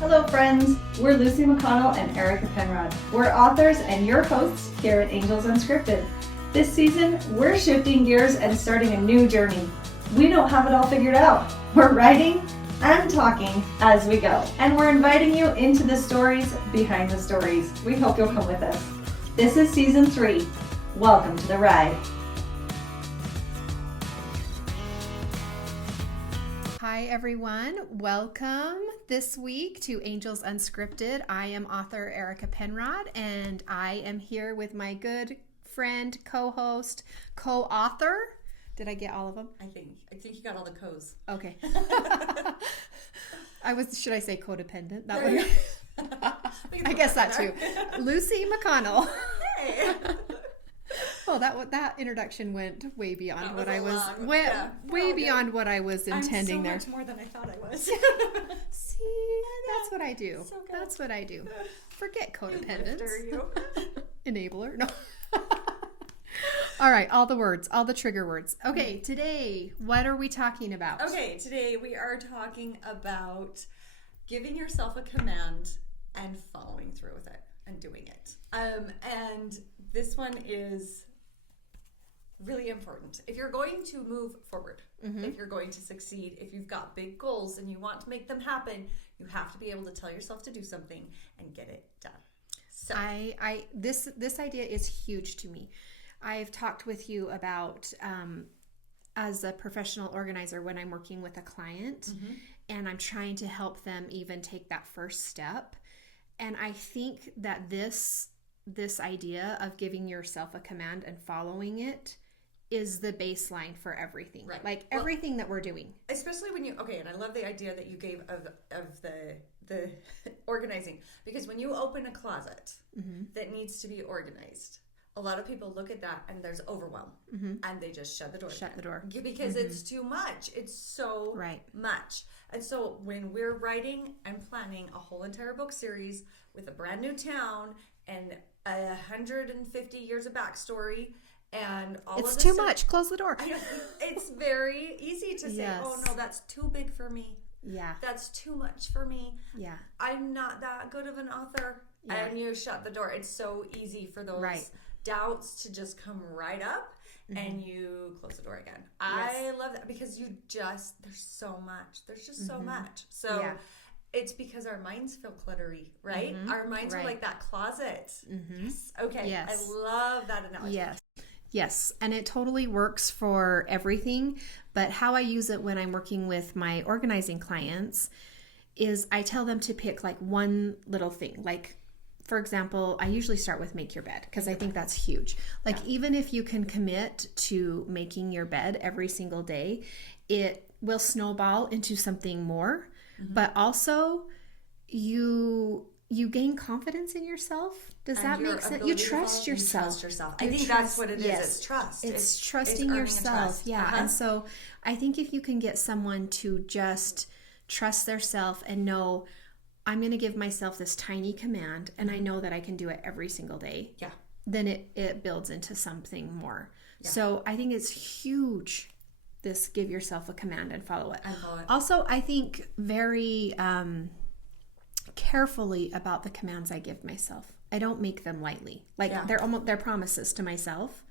Hello friends, we're Lucy McConnell and Erica Penrod. We're authors and your hosts here at Angels Unscripted. This season, we're shifting gears and starting a new journey. We don't have it all figured out. We're writing and talking as we go. And we're inviting you into the stories behind the stories. We hope you'll come with us. This is season 3. Welcome to the ride. Hi everyone, welcome this week to Angels Unscripted. I am author Erica Penrod and I am here with my good friend, co-host, co-author. Did I get all of them? I think you got all the co's. Okay. Should I say codependent? That one. I guess that too. Lucy McConnell. Hey. Oh, that introduction went way beyond what I was beyond what I was intending there. I'm so much more than I thought I was. See, that's what I do. So that's what I do. Forget codependence. Enabler. No. All right, all the trigger words. Okay, today, what are we talking about? Okay, today we are talking about giving yourself a command and following through with it and doing it. And this one is really important. If you're going to move forward, if you're going to succeed, if you've got big goals and you want to make them happen, you have to be able to tell yourself to do something and get it done. So this idea is huge to me. I've talked with you about as a professional organizer when I'm working with a client and I'm trying to help them even take that first step. And I think that this idea of giving yourself a command and following it is the baseline for everything. Right. Like everything that we're doing. Especially when and I love the idea that you gave of the organizing, because when you open a closet that needs to be organized, a lot of people look at that and there's overwhelm and they just shut the door. Shut the door. Because it's too much. It's so much. And so when we're writing and planning a whole entire book series with a brand new town and 150 years of backstory and all it's of this too much. Close the door. It's very easy to say, oh no, that's too big for me. Yeah. That's too much for me. Yeah. I'm not that good of an author. Yeah. And you shut the door. It's so easy for those doubts to just come right up and you close the door again. Yes. I love that because there's so much. There's just so much. So it's because our minds feel cluttery, right? Our minds are like that closet. Yes. Okay. Yes. I love that analogy. Yes. And it totally works for everything. But how I use it when I'm working with my organizing clients is I tell them to pick like one little thing. Like, for example, I usually start with make your bed because I think that's huge. Like even if you can commit to making your bed every single day, it will snowball into something more. But also you gain confidence in yourself. Does that make sense? You trust yourself. I think that's what it is. It's trust. It's trusting yourself. Yeah. And so I think if you can get someone to just trust theirself and know, I'm going to give myself this tiny command and I know that I can do it every single day. Yeah. Then it builds into something more. Yeah. So I think it's huge. This give yourself a command and follow it. Also, I think very carefully about the commands I give myself. I don't make them lightly. Like they're promises to myself.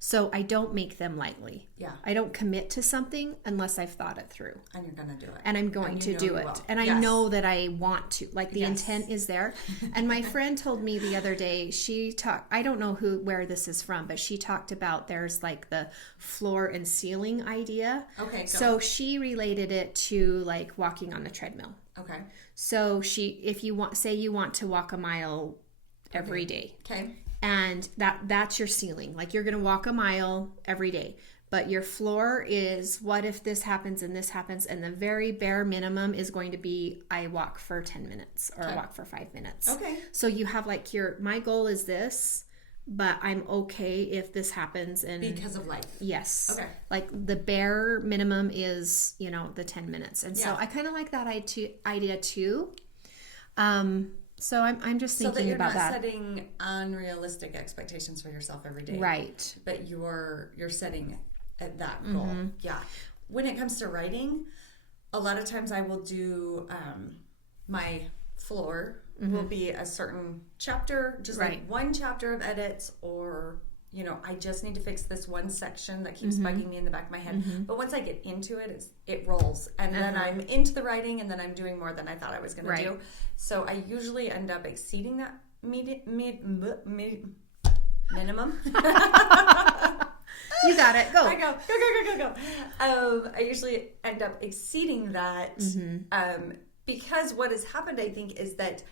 So I don't make them lightly. Yeah. I don't commit to something unless I've thought it through. And you're going to do it. And I'm going to do it. And I know that I want to. Like the intent is there. And my friend told me the other day, I don't know where this is from, but she talked about there's like the floor and ceiling idea. Okay. So she related it to like walking on the treadmill. Okay. So if you want to walk a mile every day. Okay. And that's your ceiling. Like you're going to walk a mile every day. But your floor is what if this happens and this happens. And the very bare minimum is going to be I walk for 10 minutes or I walk for 5 minutes. Okay. So you have like my goal is this, but I'm okay if this happens. And because of life. Yes. Okay. Like the bare minimum is, the 10 minutes. And so I kind of like that idea too. So I'm just thinking about that. So that you're not setting unrealistic expectations for yourself every day. Right. But you're setting that goal. Yeah. When it comes to writing, a lot of times I will do my floor will be a certain chapter, just like one chapter of edits, or I just need to fix this one section that keeps bugging me in the back of my head. But once I get into it, it rolls. And then I'm into the writing, and then I'm doing more than I thought I was going to do. So I usually end up exceeding that minimum. You got it. Go. I go. I usually end up exceeding that because what has happened, I think, is that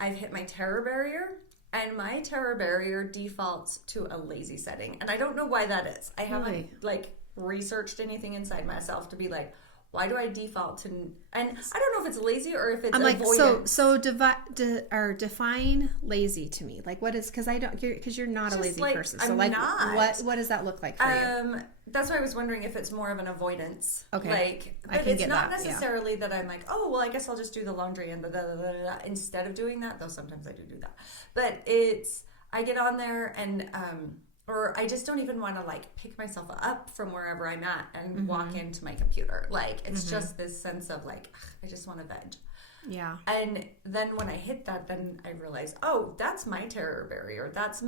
I've hit my terror barrier. And my terror barrier defaults to a lazy setting. And I don't know why that is. I haven't researched anything inside myself to be like, why do I default to, and I don't know if it's lazy or if it's avoidance. So define lazy to me. Like what is, because you're not just a lazy person. So what does that look like for you? That's why I was wondering if it's more of an avoidance. Okay. But it's not necessarily that I'm like, oh, well, I guess I'll just do the laundry and instead of doing that, though sometimes I do that. But I get on there and, or I just don't even want to pick myself up from wherever I'm at and walk into my computer. It's just this sense of I just want to veg. Yeah. And then when I hit that, then I realize, oh, that's my terror barrier. That's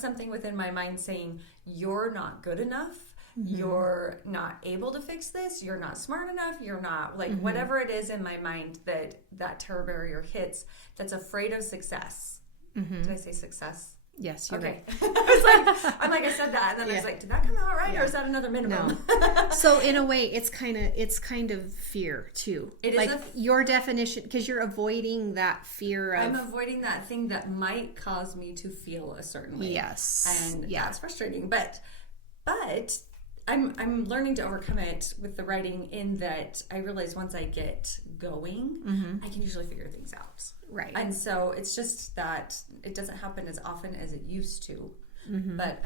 something within my mind saying, you're not good enough. You're not able to fix this. You're not smart enough. You're not whatever it is in my mind that terror barrier hits, that's afraid of success. Did I say success? Yes, you're right. I said that, and then I was like, did that come out right, or is that another minimum? No. So in a way, it's kind of fear too. It is your definition, because you're avoiding that fear of. I'm avoiding that thing that might cause me to feel a certain way. Yes, and that's frustrating. But I'm learning to overcome it with the writing, in that I realize once I get going, I can usually figure things out. Right. And so it's just that it doesn't happen as often as it used to. But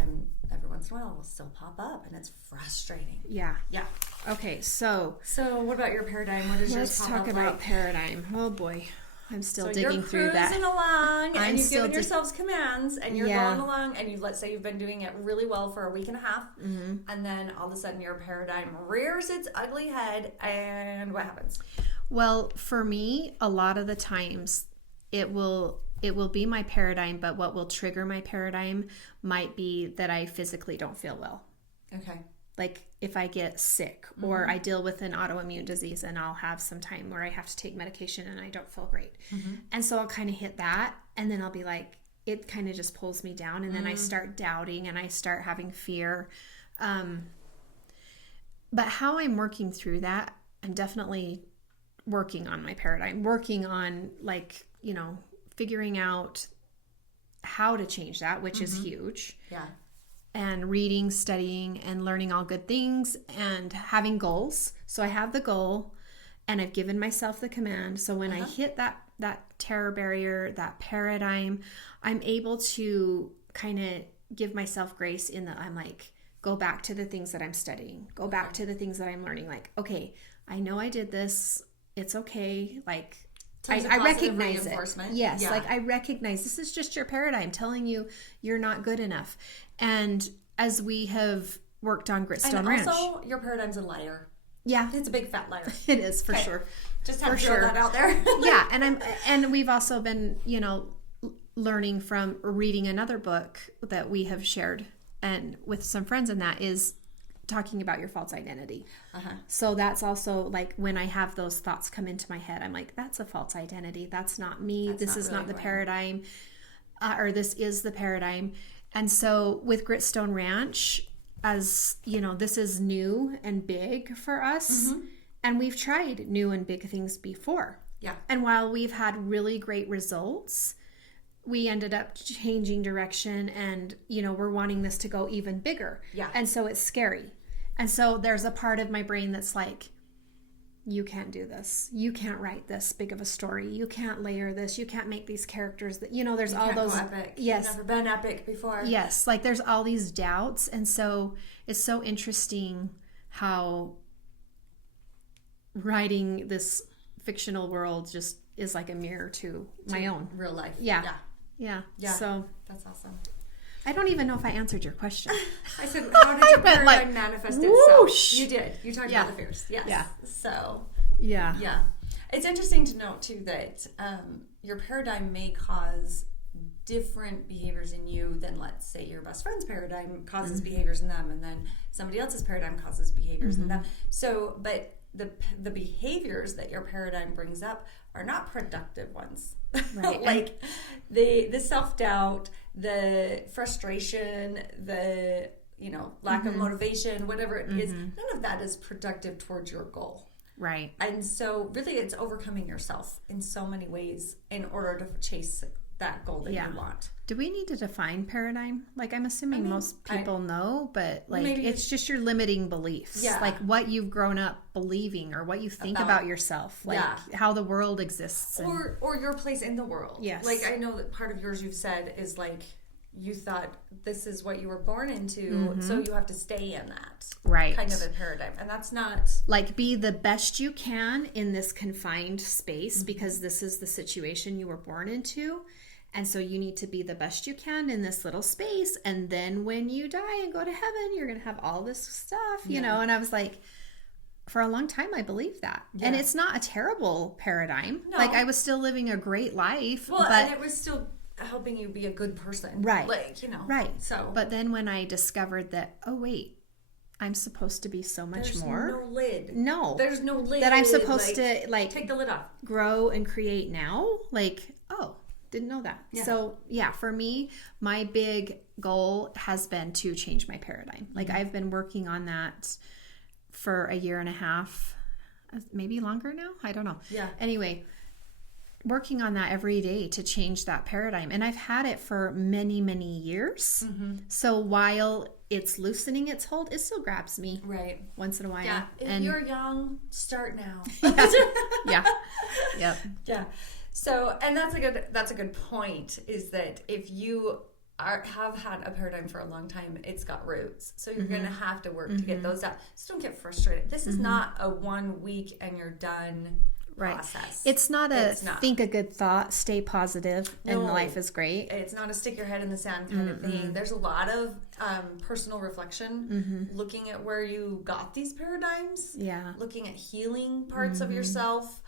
every once in a while it'll still pop up, and it's frustrating. Yeah. Yeah. Okay, so what about your paradigm? What is yours? Let's talk about paradigm. Oh boy. I'm still digging through that. You're cruising along, and you've given yourselves commands, and you're going along, and let's say you've been doing it really well for a week and a half, and then all of a sudden your paradigm rears its ugly head, and what happens? Well, for me, a lot of the times it will be my paradigm, but what will trigger my paradigm might be that I physically don't feel well. Okay. Like if I get sick or I deal with an autoimmune disease, and I'll have some time where I have to take medication and I don't feel great. And so I'll kind of hit that, and then I'll be like, it kind of just pulls me down, and then I start doubting and I start having fear. But how I'm working through that, I'm definitely working on my paradigm, working on figuring out how to change that, which is huge. Yeah. And reading, studying, and learning all good things, and having goals. So I have the goal, and I've given myself the command. So when I hit that terror barrier, that paradigm, I'm able to kind of give myself grace in that I'm like, go back to the things that I'm studying. Go back to the things that I'm learning. Like, okay, I know I did this. It's okay. I recognize it. Yes, I recognize this is just your paradigm telling you you're not good enough. And as we have worked on Gritstone Ranch. And also, your paradigm's a liar. Yeah. It's a big fat liar. It is, for sure. Just have to throw that out there. Yeah, and we've also been, learning from reading another book that we have shared and with some friends, and that is talking about your false identity. So that's also when I have those thoughts come into my head, I'm like, that's a false identity. That's not me. This is not the paradigm, or this is the paradigm. And so with Gritstone Ranch, as this is new and big for us, and we've tried new and big things before. Yeah. And while we've had really great results, we ended up changing direction, and we're wanting this to go even bigger. Yeah. And so it's scary. And so there's a part of my brain that's like, you can't do this. You can't write this big of a story. You can't layer this. You can't make these characters that, there's all those. Epic. Yes. You've never been epic before. Yes. There's all these doubts. And so it's so interesting how writing this fictional world just is like a mirror to my own real life. Yeah. So that's awesome. I don't even know if I answered your question. I said, how did your paradigm manifest itself? You did. You talked about the fears. Yes. Yeah. So. Yeah. Yeah. It's interesting to note too that your paradigm may cause different behaviors in you than, let's say, your best friend's paradigm causes behaviors in them, and then somebody else's paradigm causes behaviors in them. So, but the behaviors that your paradigm brings up are not productive ones. Right. Like the self-doubt, the frustration, the lack of motivation, whatever it is, none of that is productive towards your goal. Right. And so really it's overcoming yourself in so many ways in order to chase that goal that you want. Do we need to define paradigm? Like, I'm assuming most people know, but like it's just your limiting beliefs. Yeah. Like what you've grown up believing or what you think about yourself. Like how the world exists. Or your place in the world. Yes. Like I know that part of yours you've said is like you thought this is what you were born into, so you have to stay in that. Right. Kind of a paradigm. And that's not... Like, be the best you can in this confined space because this is the situation you were born into. And so you need to be the best you can in this little space. And then when you die and go to heaven, you're going to have all this stuff, you know? And I was like, for a long time, I believed that. Yeah. And it's not a terrible paradigm. No. Like, I was still living a great life. Well, and it was still helping you be a good person. Right. Like, Right. So. But then when I discovered that, oh, wait, I'm supposed to be so much more. There's no lid. No. There's no lid. That I'm supposed to, like, take the lid off. Grow and create now. Like, oh, didn't know that. Yeah. So, yeah, for me, my big goal has been to change my paradigm. Like, I've been working on that for a year and a half, maybe longer now. I don't know. Yeah. Anyway, working on that every day to change that paradigm. And I've had it for many, many years. So while it's loosening its hold, it still grabs me. Right. Once in a while. Yeah. If you're young, start now. Yeah. Yep. Yeah. So, and that's a good point, is that if you have had a paradigm for a long time, it's got roots. So you're going to have to work to get those out. So don't get frustrated. This is not a 1 week and you're done process. It's not think a good thought, stay positive, and life is great. It's not a stick your head in the sand kind of thing. There's a lot of personal reflection, looking at where you got these paradigms, looking at healing parts of yourself,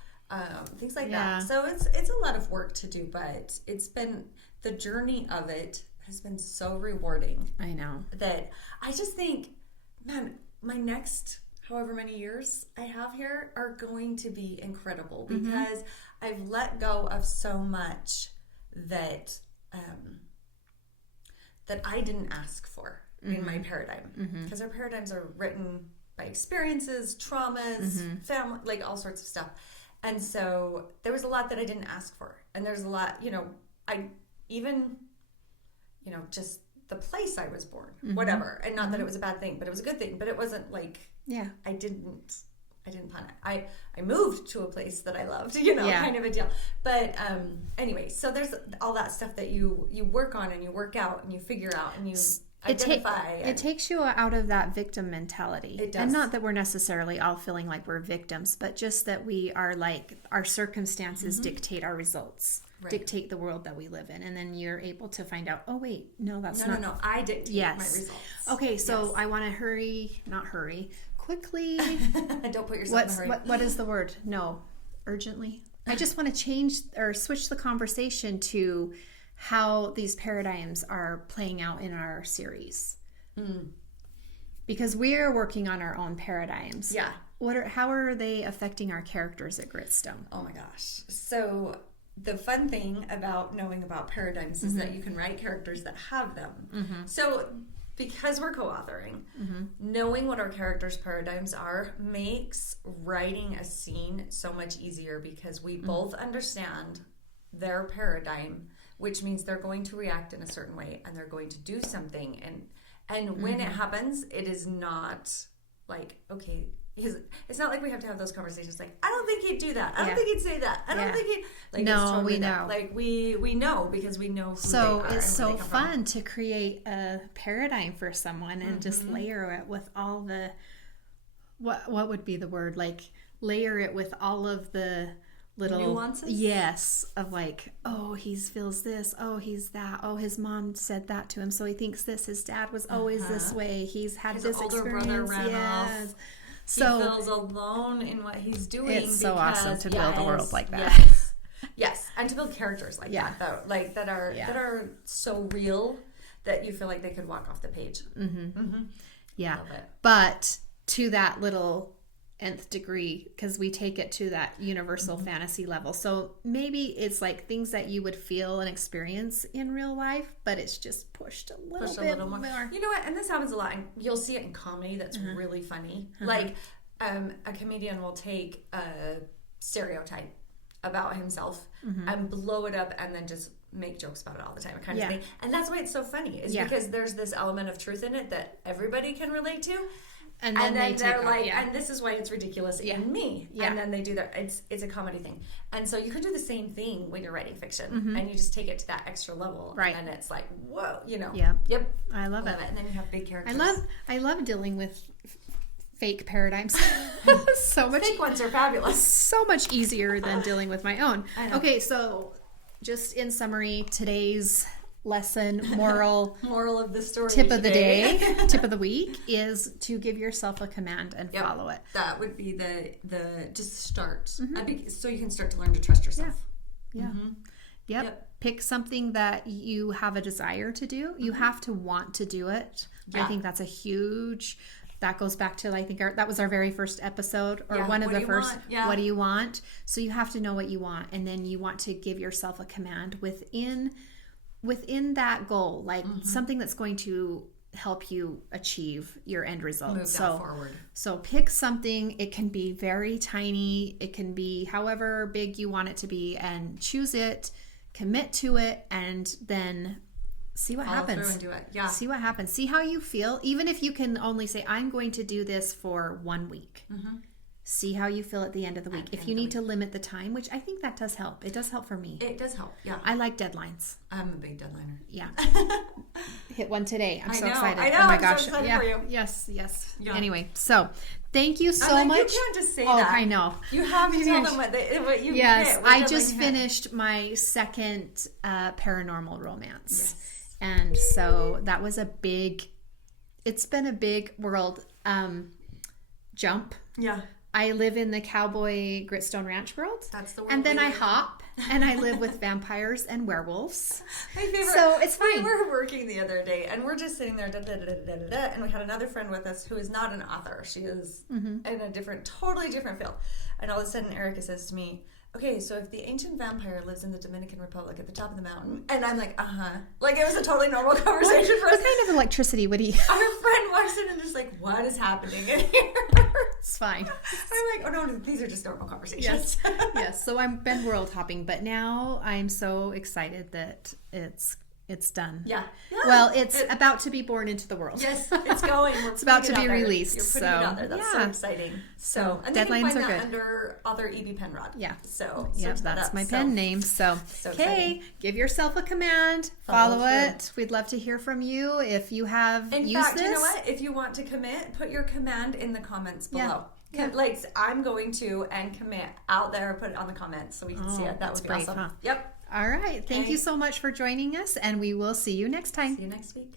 things like that. So it's a lot of work to do, but it's been, the journey of it has been so rewarding. I know. That I just think, man, my next however many years I have here are going to be incredible, because I've let go of so much that that I didn't ask for in my paradigm, because our paradigms are written by experiences, traumas, family, like all sorts of stuff. And so there was a lot that I didn't ask for, and there's a lot, I even, just the place I was born, whatever, and not that it was a bad thing, but it was a good thing, but it wasn't like, I didn't plan it. I moved to a place that I loved, kind of a deal. But anyway, so there's all that stuff that you work on and you work out and you figure out and you identify. It takes you out of that victim mentality. It does. And not that we're necessarily all feeling like we're victims, but just that we are like, our circumstances dictate our results. Right. Dictate the world that we live in, and then you're able to find out, oh wait, no, that's not. No, I dictate my results. Okay, so I want to quickly. Don't put yourself in a hurry. What is the word? No, urgently. I just want to change or switch the conversation to how these paradigms are playing out in our series, because we're working on our own paradigms. Yeah. How are they affecting our characters at Gritstone? Oh my gosh. So the fun thing about knowing about paradigms is that you can write characters that have them. So because we're co-authoring, knowing what our characters' paradigms are makes writing a scene so much easier, because we both understand their paradigm, which means they're going to react in a certain way and they're going to do something. And when it happens, it is not like, okay, it's not like we have to have those conversations like, I don't think he'd do that. I don't think he'd say that. I don't think he'd... Like, no, it's totally we know. Like, we know, because we know who they are. So it's so fun to create a paradigm for someone and just layer it with all the... What would be the word? Like, layer it with all of the little... nuances? Yes. Of like, oh, he feels this. Oh, he's that. Oh, his mom said that to him, so he thinks this. His dad was always this way. He's had his this older experience. brother ran off. So he feels alone in what he's doing. It's so awesome to build a world like that. Yes, and to build characters like that, though, like that are so real that you feel like they could walk off the page. Yeah, but to that little nth degree, because we take it to that universal fantasy level. So maybe it's like things that you would feel and experience in real life, but it's just pushed a little more. You know what? And this happens a lot. And you'll see it in comedy that's really funny. Like a comedian will take a stereotype about himself and blow it up and then just make jokes about it all the time, kind of thing. And that's why it's so funny, is because there's this element of truth in it that everybody can relate to. And then they're like, and this is why it's ridiculous in me. And then they do that. It's a comedy thing. And so you can do the same thing when you're writing fiction, and you just take it to that extra level. Right. And it's like, whoa, you know. Yeah. Yep. I love it. And then you have big characters. I love dealing with fake paradigms. So much. Fake ones are fabulous. So much easier than dealing with my own. Okay, so just in summary, today's lesson, moral of the story, tip of the day, tip of the week is to give yourself a command and follow it. That would be the just start, so you can start to learn to trust yourself. Yep. Pick something that you have a desire to do. You have to want to do it. I think that's a huge. That goes back to, I think, that was our very first episode, or one of the first. What do you want? So you have to know what you want, and then you want to give yourself a command within that goal, like something that's going to help you achieve your end result. Move that forward. So pick something. It can be very tiny. It can be however big you want it to be, and choose it, commit to it, and then see what happens. Through and do it. Yeah. See what happens. See how you feel. Even if you can only say, I'm going to do this for 1 week. See how you feel at the end of the week. If you need to limit the time, which I think that does help. It does help for me. It does help, yeah. I like deadlines. I'm a big deadliner. Yeah. Hit one today. I'm so excited. I know. Oh my I'm gosh. so excited for you. Yes. Yeah. Anyway, so thank you so much. You can't just say that. I know. You have to tell them what you Yes, hit, I just finished my second paranormal romance. Yes. And so that was it's been a big world jump. Yeah. I live in the cowboy Gritstone Ranch world. That's the world. And then I hop and I live with vampires and werewolves. My favorite. So it's fine. We were working the other day and we're just sitting there, and we had another friend with us who is not an author. She is in a totally different field. And all of a sudden Erica says to me, okay, so if the ancient vampire lives in the Dominican Republic at the top of the mountain, and I'm like, like it was a totally normal conversation for us. What kind of electricity would he? Our friend walks in and is like, what is happening in here? It's fine. I'm like, oh no, these are just normal conversations. Yes. So I've been world hopping, but now I'm so excited that it's done. Yeah. Well, it's about to be born into the world. Yes, it's going. It's about to be released. You're putting it out there. That's so exciting. So and deadlines you can find are that good. Under author E.B. Penrod. Yeah. So that's my pen name. So okay, give yourself a command. Follow it. We'd love to hear from you if you have used this. In fact, you know what? If you want to commit, put your command in the comments below. Yeah. Like I'm going to commit out there. Put it on the comments so we can see it. That would be awesome. Huh? Yep. All right. Thank you so much for joining us, and we will see you next time. See you next week.